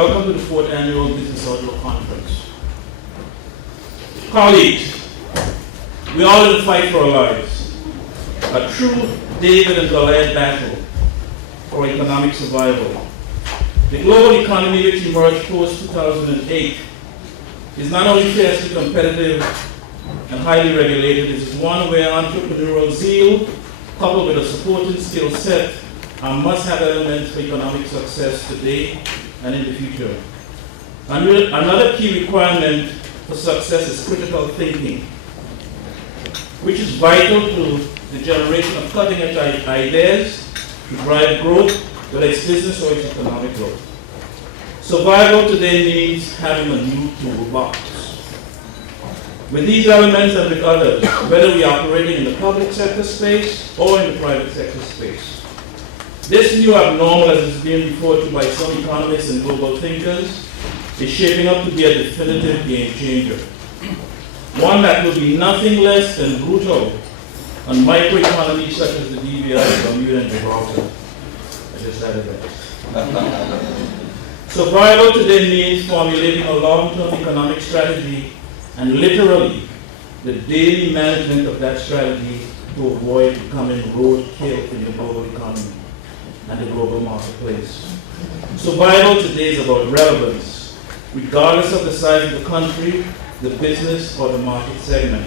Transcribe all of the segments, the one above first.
Welcome to the 4th Annual Business Outlook Conference. Colleagues, we are all in the fight for our lives. A true David and Goliath battle for economic survival. The global economy which emerged post-2008 is not only fiercely competitive and highly regulated, it is one where entrepreneurial zeal, coupled with a supporting skill set, are must-have elements for economic success today and in the future. Another key requirement for success is critical thinking, which is vital to the generation of cutting-edge ideas to drive growth, whether it's business or it's economic growth. Survival today means having a new toolbox. With these elements and with others, whether we are operating in the public sector space or in the private sector space, this new abnormal, as is being referred to by some economists and global thinkers, is shaping up to be a definitive game changer. One that will be nothing less than brutal on microeconomies such as the BVI, Bermuda, and Gibraltar. I just added that. Survival today means formulating a long-term economic strategy and literally the daily management of that strategy to avoid becoming roadkill in the global economy and the global marketplace. Survival today is about relevance, regardless of the size of the country, the business, or the market segment.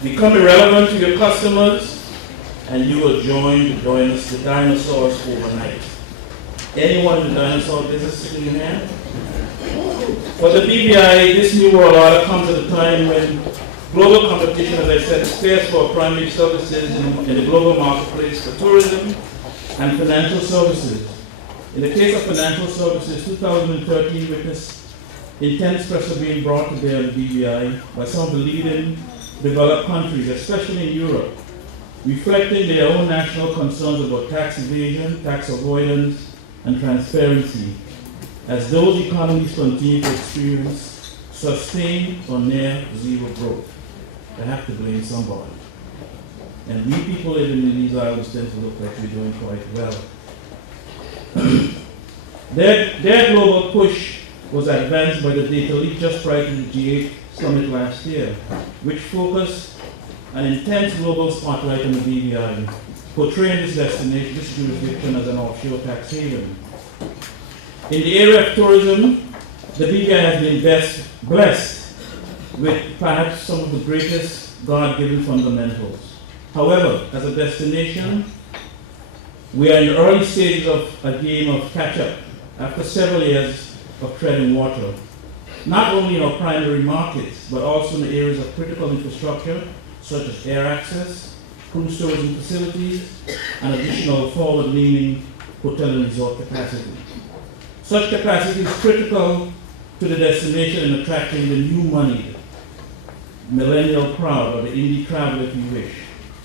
Become irrelevant to your customers, and you will join the dinosaurs overnight. Anyone in the dinosaur business in your hand? For the BVI, this new world order comes at a time when global competition, as I said, is fierce for primary services in the global marketplace for tourism and financial services. In the case of financial services, 2013 witnessed intense pressure being brought to bear on the BVI by some of the leading developed countries, especially in Europe, reflecting their own national concerns about tax evasion, tax avoidance, and transparency, as those economies continue to experience sustained or near zero growth. They have to blame somebody. And we people living in these islands tend to look like we're doing quite well. Their global push was advanced by the data leak just prior to the G8 summit last year, which focused an intense global spotlight on the BVI, portraying this jurisdiction as an offshore tax haven. In the area of tourism, the BVI has been blessed with perhaps some of the greatest God-given fundamentals. However, as a destination, we are in the early stages of a game of catch-up after several years of treading water, not only in our primary markets, but also in the areas of critical infrastructure, such as air access, cruise tourism facilities, and additional forward-leaning hotel and resort capacity. Such capacity is critical to the destination in attracting the new money, millennial crowd, or the indie traveler, if you wish.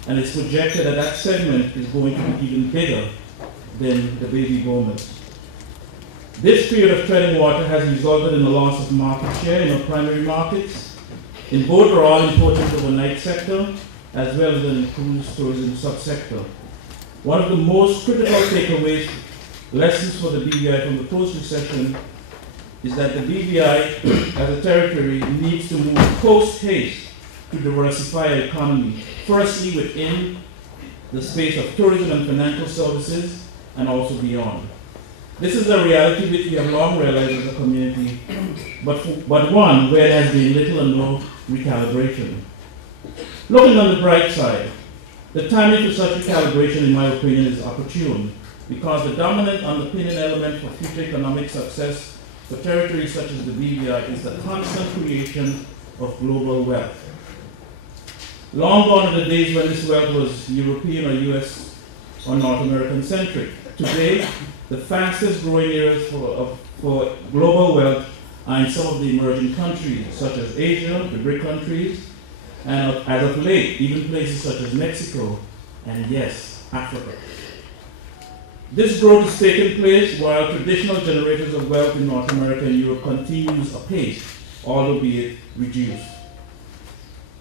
And it's projected that that segment is going to be even bigger than the baby boomers. This period of treading water has resulted in a loss of market share in our primary markets, in both our all-important overnight sector, as well as in the cruise tourism subsector. One of the most critical takeaways, lessons for the BVI from the post-recession, is that the BVI as a territory needs to move post-haste to diversify our economy, firstly within the space of tourism and financial services, and also beyond. This is a reality which we have long realized as a community, but one where there has been little and no recalibration. Looking on the bright side, the timing for such recalibration, in my opinion, is opportune, because the dominant underpinning element for future economic success for territories such as the BVI is the constant creation of global wealth. Long gone are the days when this wealth was European or US or North American centric. Today, the fastest growing areas for global wealth are in some of the emerging countries, such as Asia, the BRIC countries, and as of late, even places such as Mexico, and yes, Africa. This growth is taking place while traditional generators of wealth in North America and Europe continues apace, albeit reduced.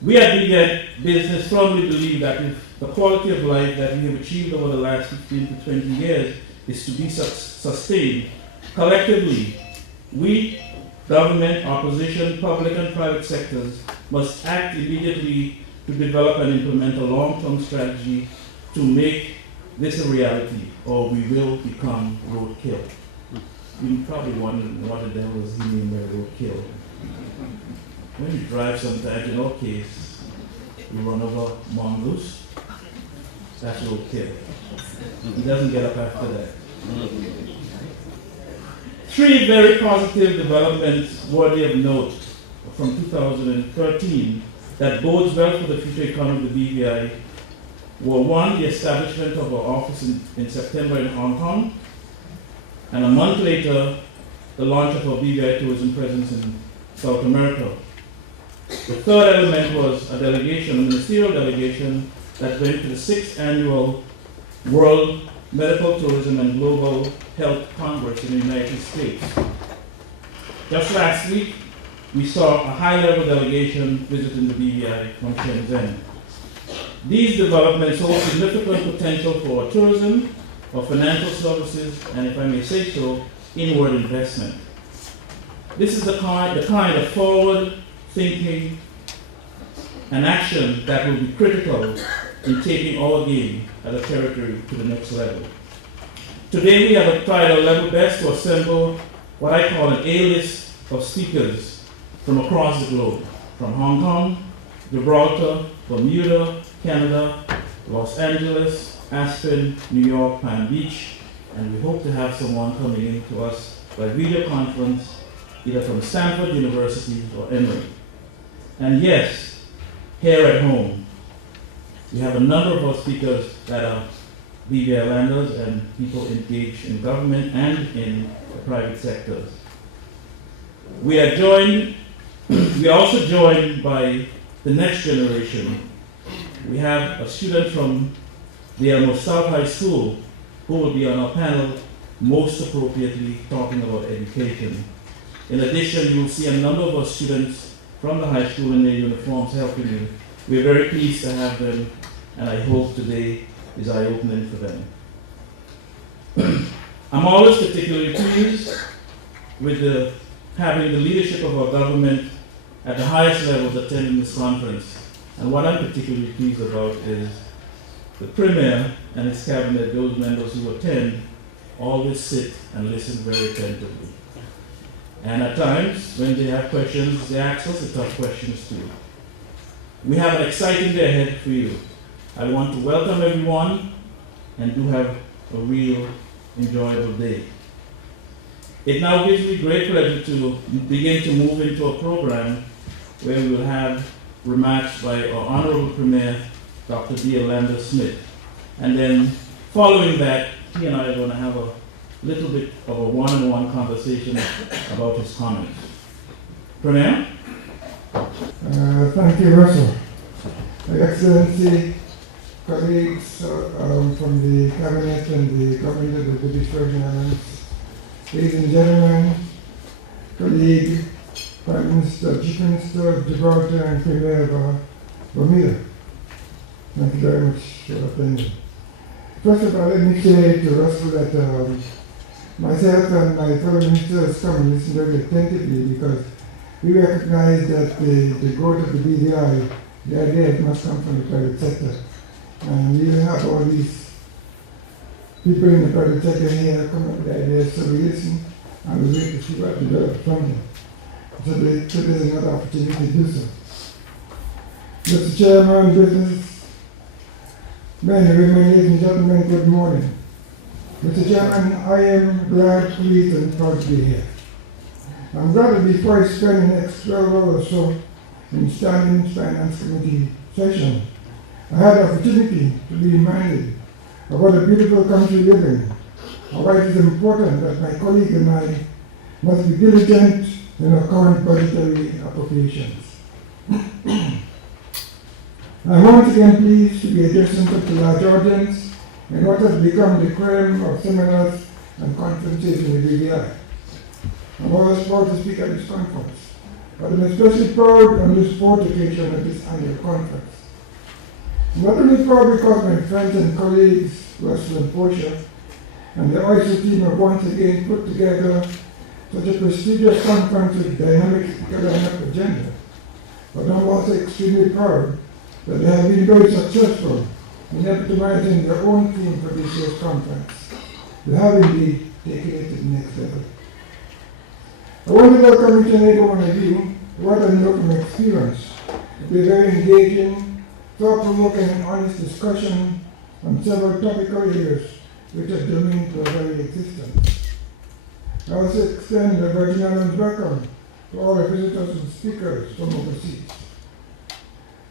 We at BVI Business firmly believe that if the quality of life that we have achieved over the last 15 to 20 years is to be sustained, Collectively, we, government, opposition, public and private sectors, must act immediately to develop and implement a long-term strategy to make this a reality, or we will become roadkill. You probably wondering what the devil is he mean by roadkill. When you drive sometimes, in our case, you run over mongoose, that's roadkill. He doesn't get up after that. Three very positive developments worthy of note from 2013 that bodes well for the future economy of the BVI were: one, the establishment of our office in September in Hong Kong, and a month later, the launch of our BVI tourism presence in South America. The third element was a delegation, a ministerial delegation, that went to the 6th Annual World Medical Tourism and Global Health Congress in the United States. Just last week, we saw a high-level delegation visiting the BVI from Shenzhen. These developments hold significant potential for our tourism, our financial services, and, if I may say so, inward investment. This is the kind of forward thinking and action that will be critical in taking our game as a territory to the next level. Today we have tried our level best to assemble what I call an A-list of speakers from across the globe, from Hong Kong, Gibraltar, Bermuda, Canada, Los Angeles, Aspen, New York, Palm Beach, and we hope to have someone coming in to us by video conference, either from Stanford University or Emory. And yes, here at home, we have a number of our speakers that are BVI landers and people engaged in government and in the private sectors. We are also joined by the next generation. We have a student from the Elmo South High School who will be on our panel, most appropriately talking about education. In addition, you will see a number of our students from the high school in their uniforms helping you. We're very pleased to have them, and I hope today is eye-opening for them. I'm always particularly pleased with having the leadership of our government at the highest levels attending this conference. And what I'm particularly pleased about is the Premier and his cabinet, those members who attend, always sit and listen very attentively. And at times, when they have questions, they ask us the tough questions too. We have an exciting day ahead for you. I want to welcome everyone and do have a real enjoyable day. It now gives me great pleasure to begin to move into a program where we will have remarks by our Honorable Premier, Dr. D. Orlando Smith. And then following that, he and I are going to have a little bit of a one-on-one conversation about his comments. Premier? Thank you, Russell. Excellency, colleagues from the Cabinet and the Government of the British Virgin Islands, ladies and gentlemen, colleague, Prime Minister, Chief Minister of Gibraltar and Premier of Bermuda. Thank you very much for attending. First of all, let me say to Russell that myself and my fellow ministers come and listen very attentively because we recognize that the growth of the BVI, the ideas must come from the private sector. And we have all these people in the private sector here come up with ideas, so we listen and we wait to see what develops from them. So there's another opportunity to do so. Mr. Chairman, business men and women, ladies and gentlemen, good morning. Mr. Chairman, I am glad, pleased, and proud to be here. I'm glad that before I spend the next 12 hours or so in Standing Finance Committee session, I had the opportunity to be reminded of what a beautiful country we live in, and why it is important that my colleague and I must be diligent in our current budgetary appropriations. I'm once again pleased to be addressing such a large audience in what has become the creme of seminars and conferences in the BVI. I'm always proud to speak at this conference, but I'm especially proud on this fourth occasion at this annual conference. I'm not only proud because my friends and colleagues, Russell and Portia, and the OISO team have once again put together such a prestigious conference with dynamic academic agenda. But I'm also extremely proud that they have been very successful in optimizing their own theme for this year's conference. They have indeed taken it to the next level. I want to welcome each and every one of you, what I know from experience, to be very engaging, thought-provoking and honest discussion on several topical areas which are germane to our very existence. I also extend a Virgin Islands welcome to all the visitors and speakers from overseas.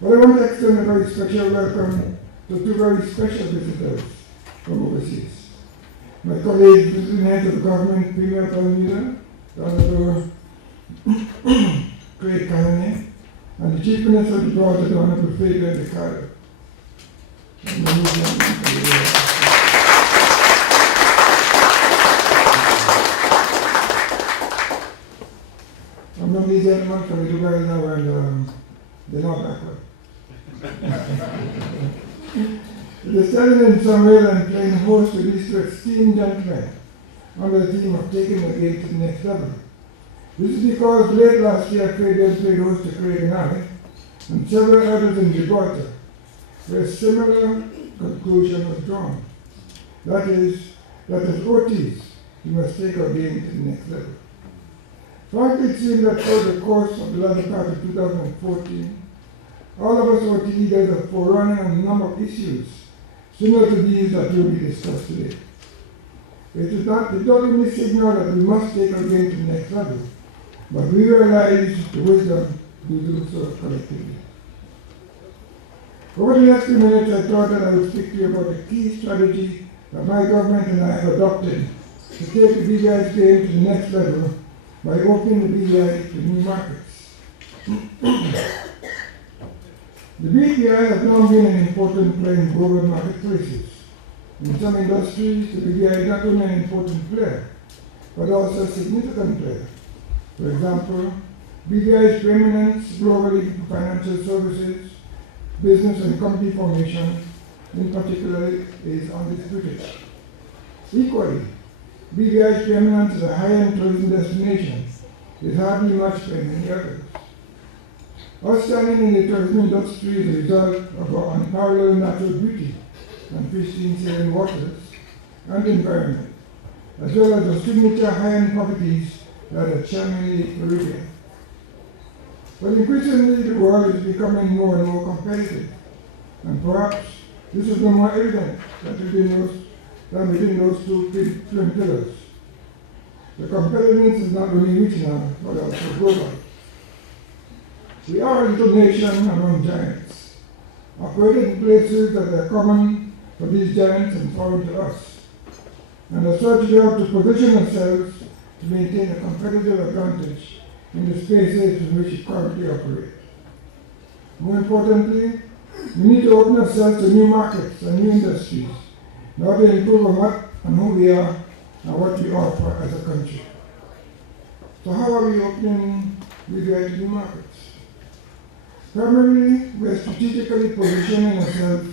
But I want to extend a very special welcome to two very special visitors from overseas. My colleague, visiting head of the government, Premier Prime Minister, Honorable Craig Kanye, and the Chief Minister of the Board, the Honorable Fabian Ricardo. I'm not these gentlemen from the Dubai now, and they're not backward. It is telling in some way that I'm playing host to these two esteemed gentlemen under the theme of taking the game to the next level. This is because late last year, Fabian played host to Craig and I, and several others in Gibraltar, where a similar conclusion was drawn. That is, that as OTs, we must take our game to the next level. Frankly, it seems that over the course of the latter part of 2014, all of us OT leaders are forerunning on a number of issues similar to these that will be discussed today. It doesn't only signal that we must take our game to the next level, but we realize the wisdom to do so collectively. Over the next few minutes, I thought that I would speak to you about the key strategy that my government and I have adopted to take the BVI's game to the next level by opening the BVI to new markets. The BVI has long been an important player in global marketplaces. In some industries, the BVI is not only an important player, but also a significant player. For example, BVI's preeminence globally in financial services, business and company formation, in particular, is undisputed. Equally, BVI's preeminence as a high-end tourism destination is hardly matched by many others. Our standing in the tourism industry is a result of our unparalleled natural beauty and pristine sailing waters and environment, as well as the signature high-end properties that are charmingly Caribbean. But increasingly, the world is becoming more and more competitive, and perhaps this is no more evident than within those two twin pillars. The competitiveness is not only regional, but also global. We are a little nation among giants, operated in places that are common for these giants and foreign to us. And as such, we have to position ourselves to maintain a competitive advantage in the spaces in which we currently operate. More importantly, we need to open ourselves to new markets and new industries in order to improve on what and who we are and what we offer as a country. So how are we opening BVI to new markets? Primarily, we are strategically positioning ourselves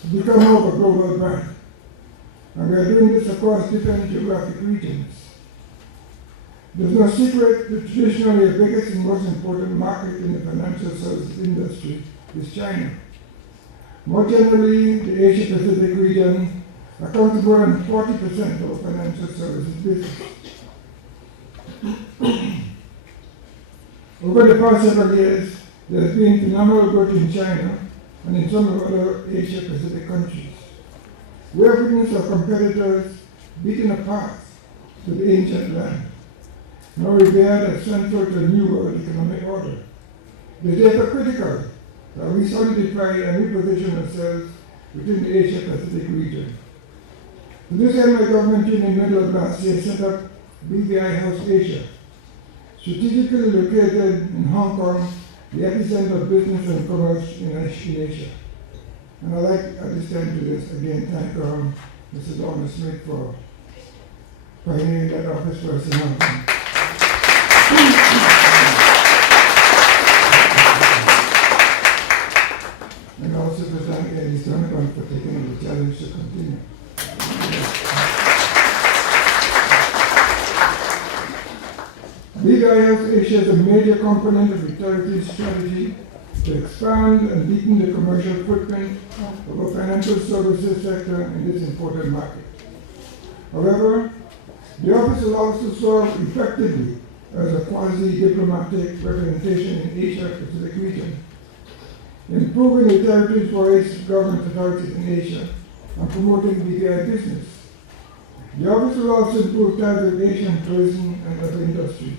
to become more of a global brand. And we are doing this across different geographic regions. There's no secret that traditionally the biggest and most important market in the financial services industry is China. More generally, the Asia-Pacific region accounts for more than 40% of our financial services business. Over the past several years, there has been phenomenal growth in China and in some of other Asia-Pacific countries. We have witnessed our competitors beating a path to the ancient land, now revered as central to a new world economic order. It is therefore critical that we solidify and reposition ourselves within the Asia-Pacific region. To this end, my government in the middle of last year set up BVI House Asia, strategically located in Hong Kong, the epicenter of business and commerce in Asia. And I'd like at this time to just again thank Mr. Donald Smith for pioneering that office for us in Hong Kong. And also to thank Eddie Donovan for taking the challenge to continue. shares a major component of the territory's strategy to expand and deepen the commercial footprint of the financial services sector in this important market. However, the office will also serve effectively as a quasi-diplomatic representation in Asia-Pacific region, improving the territory's voice to government authorities in Asia and promoting BVI business. The office will also improve ties with Asian tourism and other industries.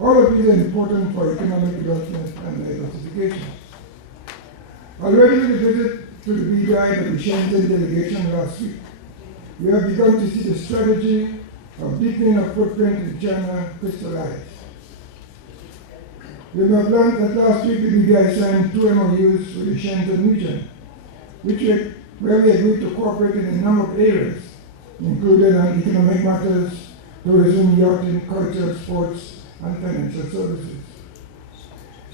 All of these are important for economic development and diversification. Already with the visit to the BVI by the Shenzhen delegation last week, we have begun to see the strategy of deepening our footprint in China crystallize. We have learned that last week the BVI signed 2 MOUs with the Shenzhen region, where we agreed to cooperate in a number of areas, including on economic matters, tourism, yachting, culture, sports, and financial services.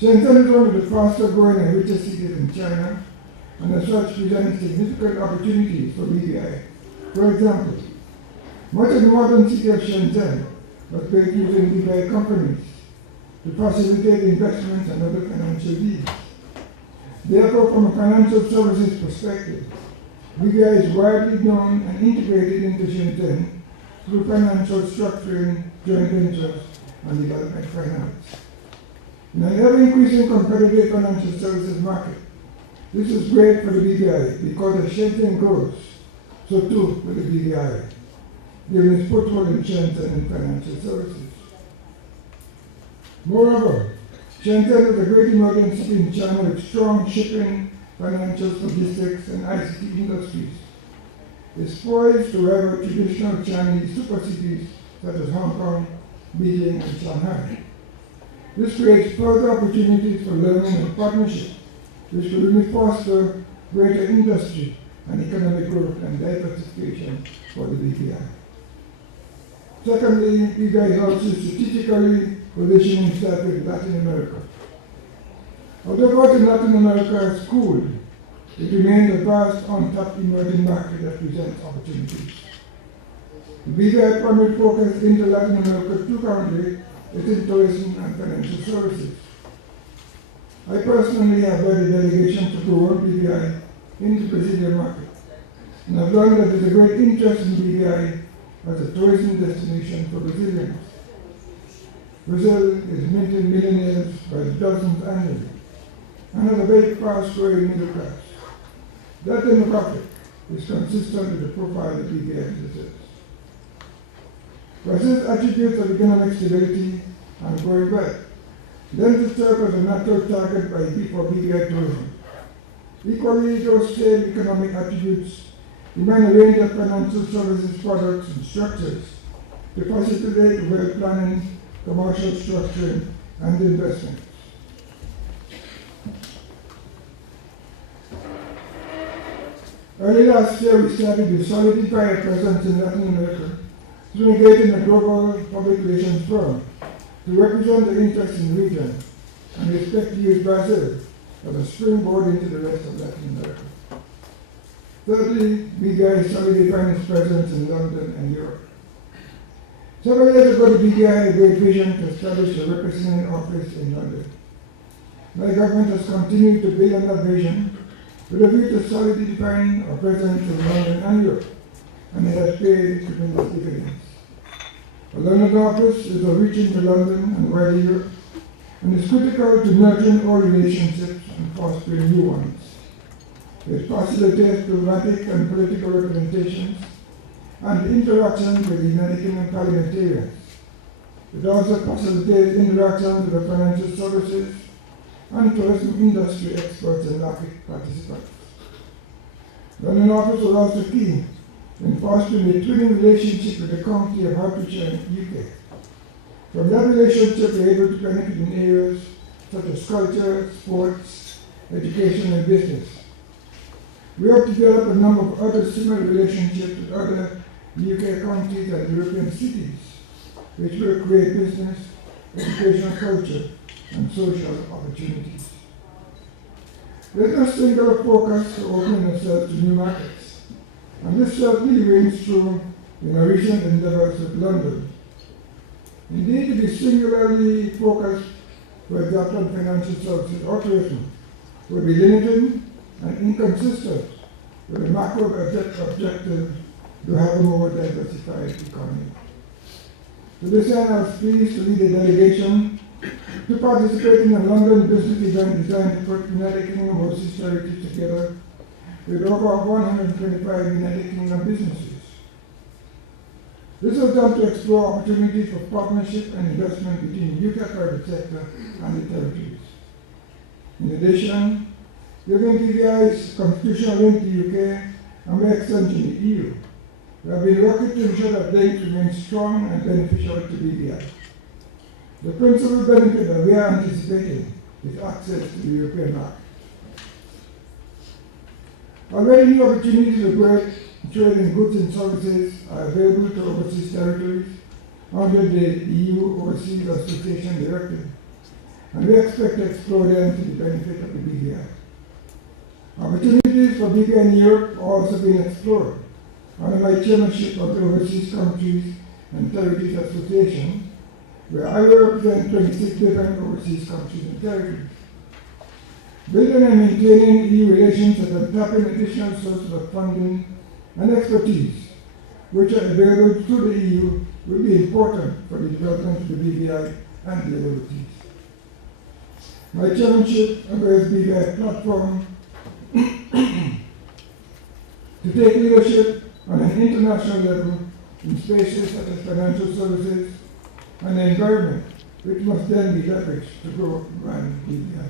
Shenzhen is one of the fastest growing and richest cities in China, and as such presents significant opportunities for BVI. For example, much of the modern city of Shenzhen was built using BVI companies to facilitate investments and other financial needs. Therefore, from a financial services perspective, BVI is widely known and integrated into Shenzhen through financial structuring, joint ventures, and development finance. In an ever-increasing competitive financial services market, this is great for the BVI because as Shenzhen grows, so too will the BVI, given its foothold in Shenzhen in financial services. Moreover, Shenzhen is a great emerging city in China with strong shipping, financial, logistics, and ICT industries. It's poised to rival traditional Chinese super cities such as Hong Kong, Beijing, and Shanghai. This creates further opportunities for learning and partnership, which will really foster greater industry and economic growth and diversification for the BVI. Secondly, BVI is also strategically positioning itself with Latin America. Although growth in Latin America has cooled, it remains a vast, untapped emerging market that presents opportunities. The BVI primary focus into Latin America too currently is in tourism and financial services. I personally have led a delegation to promote BVI in the Brazilian market, and I've learned that there's a great interest in BVI as a tourism destination for Brazilians. Brazil is minting millionaires by the dozens annually, and has a very fast-growing middle class. That demographic is consistent with the profile of BVI visitors. Brazil's attributes of economic stability and growing wealth lend itself as a natural target for BVI tourism. Equally, those same economic attributes demand a range of financial services products and structures to facilitate wealth planning, commercial structuring, and investment. Early last year, we started to solidify our presence in Latin America through engaging a global public relations firm to represent the interests in the region, and we expect to use Brazil as a springboard into the rest of Latin America. Thirdly, BVI is solidifying its presence in London and Europe. Several years ago, the BVI had a great vision to establish a representative office in London. My government has continued to build on that vision with a view to solidifying our presence in London and Europe, and it has paid tremendous dividends. A London office is a reach into London and wider Europe, and is critical to nurturing all relationships and fostering new ones. It facilitates diplomatic and political representations and interactions with the United Kingdom parliamentarians. It also facilitates interactions with the financial services and tourism industry experts and market participants. The London office was also key in fostering a twinning relationship with the County of Hertfordshire in the UK. From that relationship, we are able to benefit in areas such as culture, sports, education, and business. We have developed a number of other similar relationships with other UK counties and European cities, which will create business, educational culture, and social opportunities. Let us think of a focus to opening ourselves to new markets, and this certainly rings true in our recent endeavors with London. Indeed, to be singularly focused, for example, on financial services or tourism, would be limited and inconsistent with the macro objective to have a more diversified economy. To this end, I was pleased to lead a delegation to participate in a London business event designed to put United Kingdom overseas territories together with over 125 United Kingdom businesses. This was done to explore opportunities for partnership and investment between the UK private sector and the territories. In addition, given BVI's constitutional link to the UK and by extension the EU, we have been working to ensure that links remain strong and beneficial to BVI. The principal benefit that we are anticipating is access to the European market. Already new opportunities of trade in goods and services are available to overseas territories under the EU Overseas Association Directive, and we expect to explore them to the benefit of the BVI. Opportunities for BVI in Europe are also being explored under my chairmanship of the Overseas Countries and Territories Association, where I will represent 26 different overseas countries and territories. Building and maintaining EU relations and tapping additional sources of funding and expertise which are available through the EU will be important for the development of the BVI and the overseas. My chairmanship of the BVI platform to take leadership on an international level in spaces such as financial services and the environment, which must then be leveraged to grow brand BVI.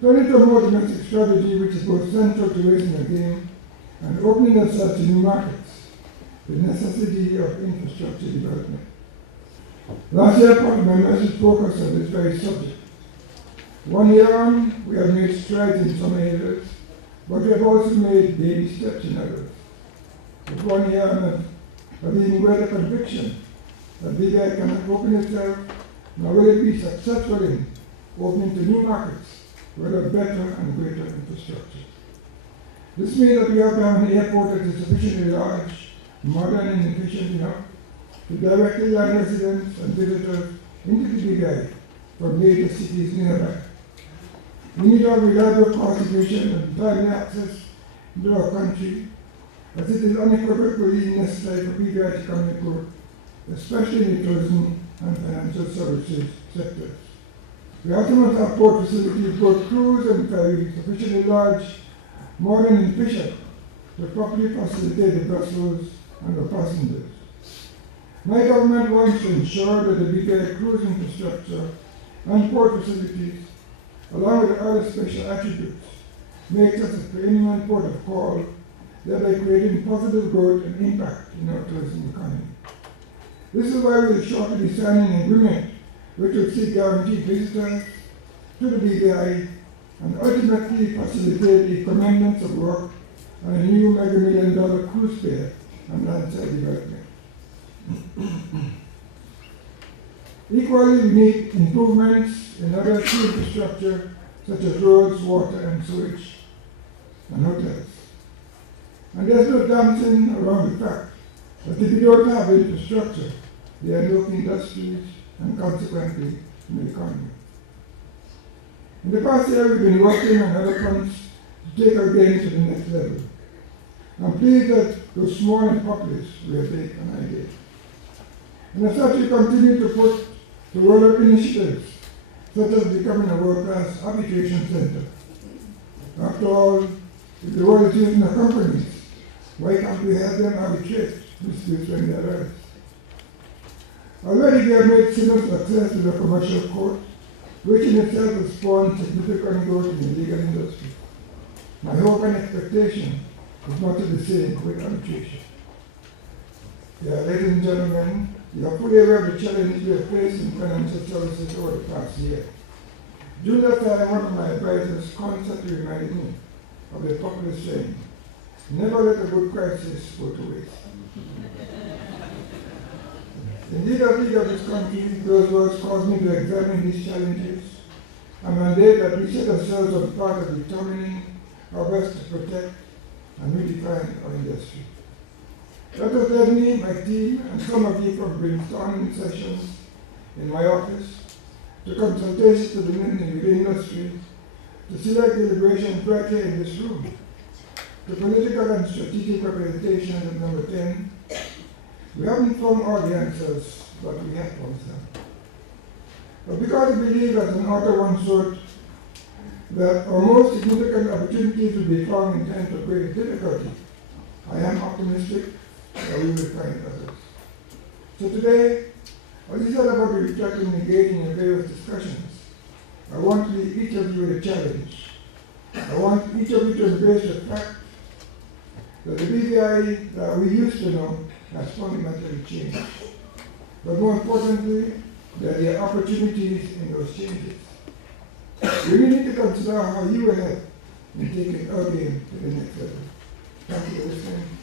Turning to a more domestic strategy which is both central to raising the game and opening us up to new markets, the necessity of infrastructure development. Last year, part of my message focused on this very subject. 1 year on, we have made strides in some areas, but we have also made baby steps in others. With 1 year on, I've even greater conviction that BVI cannot open itself, nor will it be successful in opening to new markets without better and greater infrastructure. This means that we have to have an airport that is sufficiently large, modern and efficient enough to directly land residents and visitors into the BVI from major cities nearby. We need to have reliable cost-efficient and timely access to our country, as it is unequivocally necessary for BVI to come and growth, especially in the tourism and financial services sectors. We also must have port facilities, both cruise and ferry, sufficiently large, modern and efficient to properly facilitate the vessels and the passengers. My government wants to ensure that the BVI cruise infrastructure and port facilities, along with the other special attributes, makes us a preeminent port of call, thereby creating positive growth and impact in our tourism economy. This is why we are shortly signing an agreement which will seek guaranteed visitors to the BVI and ultimately facilitate the commencement of work on a new mega-million-dollar cruise pier and landside development. Equally, we need improvements in other key infrastructure such as roads, water, and sewage, and hotels. And there's no dancing around the fact that if you don't have infrastructure, there are no industries and consequently no economy. In the past year, we've been working on other fronts to take our game to the next level. I'm pleased that though small and populous, we are big and ideal. And as such, we continue to roll up initiatives such as becoming a world-class arbitration center. After all, if the world is using our companies, why can't we have them arbitrate disputes when they arise? Already we have made signal success with the commercial court, which in itself has spawned significant growth in the legal industry. My hope and expectation is not to the same with arbitration. Ladies and gentlemen, you are fully aware of the challenges we have faced in financial services over the past year. During that time, one of my advisors constantly reminded me of the popular saying, never let a good crisis go to waste. Indeed, as leader of this country, those words caused me to examine these challenges and mandate that we set ourselves on the path of determining our best to protect and redefine our industry. That has led me, my team, and some of you from brainstorming sessions in my office, to consultations with the industry, to select deliberations right here in this room, to political and strategic representations at number 10. We haven't found all the answers, but we have found some. But because I believe, as an author once wrote, that our most significant opportunities will be found in times of great difficulty, I am optimistic that we will find others. So today, as I said about reflecting and engaging in various discussions, I want to leave each of you with a challenge. I want each of you to embrace the fact that the BVI that we used to know has fundamentally changed. But more importantly, there are opportunities in those changes. We really need to consider how you will help in taking our game to the next level. Thank you for listening.